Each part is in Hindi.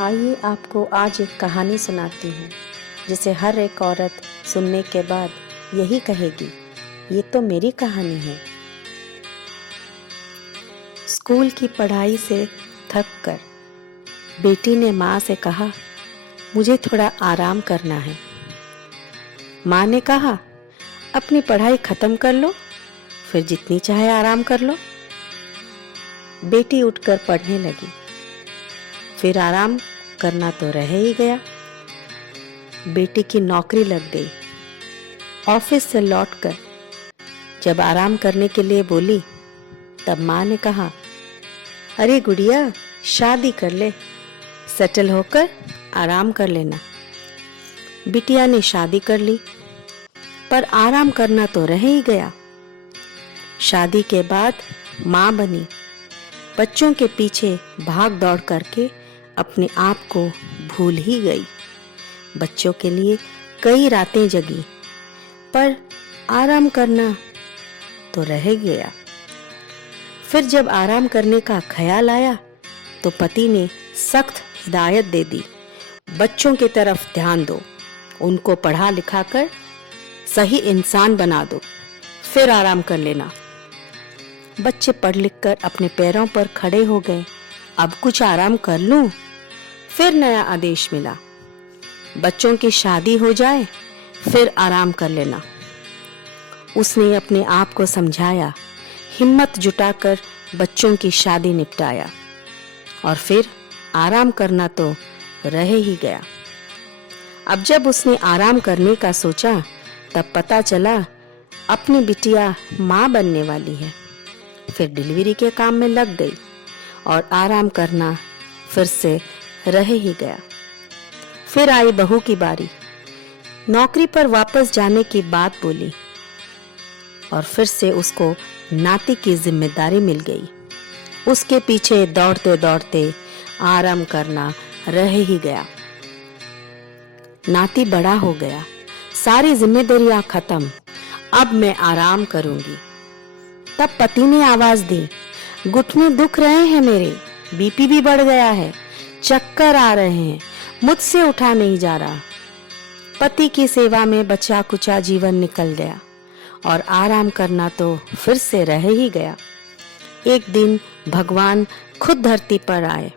आइए आपको आज एक कहानी सुनाती हूँ जिसे हर एक औरत सुनने के बाद यही कहेगी, ये तो मेरी कहानी है। स्कूल की पढ़ाई से थक कर बेटी ने माँ से कहा, मुझे थोड़ा आराम करना है। माँ ने कहा, अपनी पढ़ाई खत्म कर लो, फिर जितनी चाहे आराम कर लो। बेटी उठकर पढ़ने लगी। फिर आराम करना तो रह ही गया। बेटी की नौकरी लग गई। ऑफिस से लौटकर जब आराम करने के लिए बोली, तब माँ ने कहा, अरे गुड़िया, शादी कर ले, सेटल होकर आराम कर लेना। बिटिया ने शादी कर ली, पर आराम करना तो रह ही गया। शादी के बाद माँ बनी, बच्चों के पीछे भाग दौड़ करके अपने आप को भूल ही गई। बच्चों के लिए कई रातें जगी, पर आराम करना तो रह गया। फिर जब आराम करने का ख्याल आया तो पति ने सख्त हिदायत दे दी, बच्चों की तरफ ध्यान दो, उनको पढ़ा लिखा कर सही इंसान बना दो, फिर आराम कर लेना। बच्चे पढ़ लिख कर अपने पैरों पर खड़े हो गए। अब कुछ आराम कर लूं। फिर नया आदेश मिला, बच्चों की शादी हो जाए फिर आराम कर लेना। उसने अपने आप को समझाया, हिम्मत जुटाकर बच्चों की शादी निपटाया, और फिर आराम करना तो रह ही गया। अब जब उसने आराम करने का सोचा, तब पता चला अपनी बिटिया माँ बनने वाली है। फिर डिलीवरी के काम में लग गई और आराम करना फिर से रह ही गया। फिर आई बहू की बारी। नौकरी पर वापस जाने की बात बोली और फिर से उसको नाती की जिम्मेदारी मिल गई। उसके पीछे दौड़ते दौड़ते आराम करना रह ही गया। नाती बड़ा हो गया, सारी जिम्मेदारियां खत्म, अब मैं आराम करूंगी। तब पति ने आवाज दी, घुटने दुख रहे हैं मेरे, बीपी भी बढ़ गया है, चक्कर आ रहे हैं, मुझसे उठा नहीं जा रहा। पति की सेवा में बचा कुचा जीवन निकल गया और आराम करना तो फिर से रह ही गया। एक दिन भगवान खुद धरती पर आए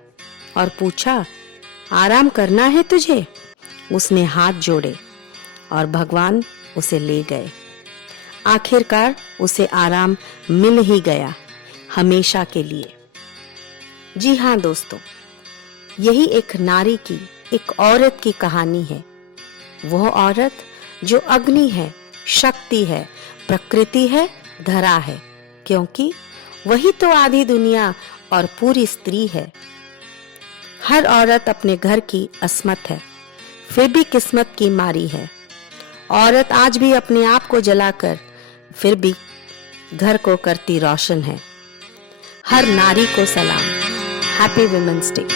और पूछा, आराम करना है तुझे? उसने हाथ जोड़े और भगवान उसे ले गए। आखिरकार उसे आराम मिल ही गया, हमेशा के लिए। जी हाँ दोस्तों, यही एक नारी की, एक औरत की कहानी है। वह औरत जो अग्नि है, शक्ति है, प्रकृति है, धरा है, क्योंकि वही तो आधी दुनिया और पूरी स्त्री है। हर औरत अपने घर की अस्मत है, फिर भी किस्मत की मारी है। औरत आज भी अपने आप को जलाकर फिर भी घर को करती रोशन है। हर नारी को सलाम। Happy women's day.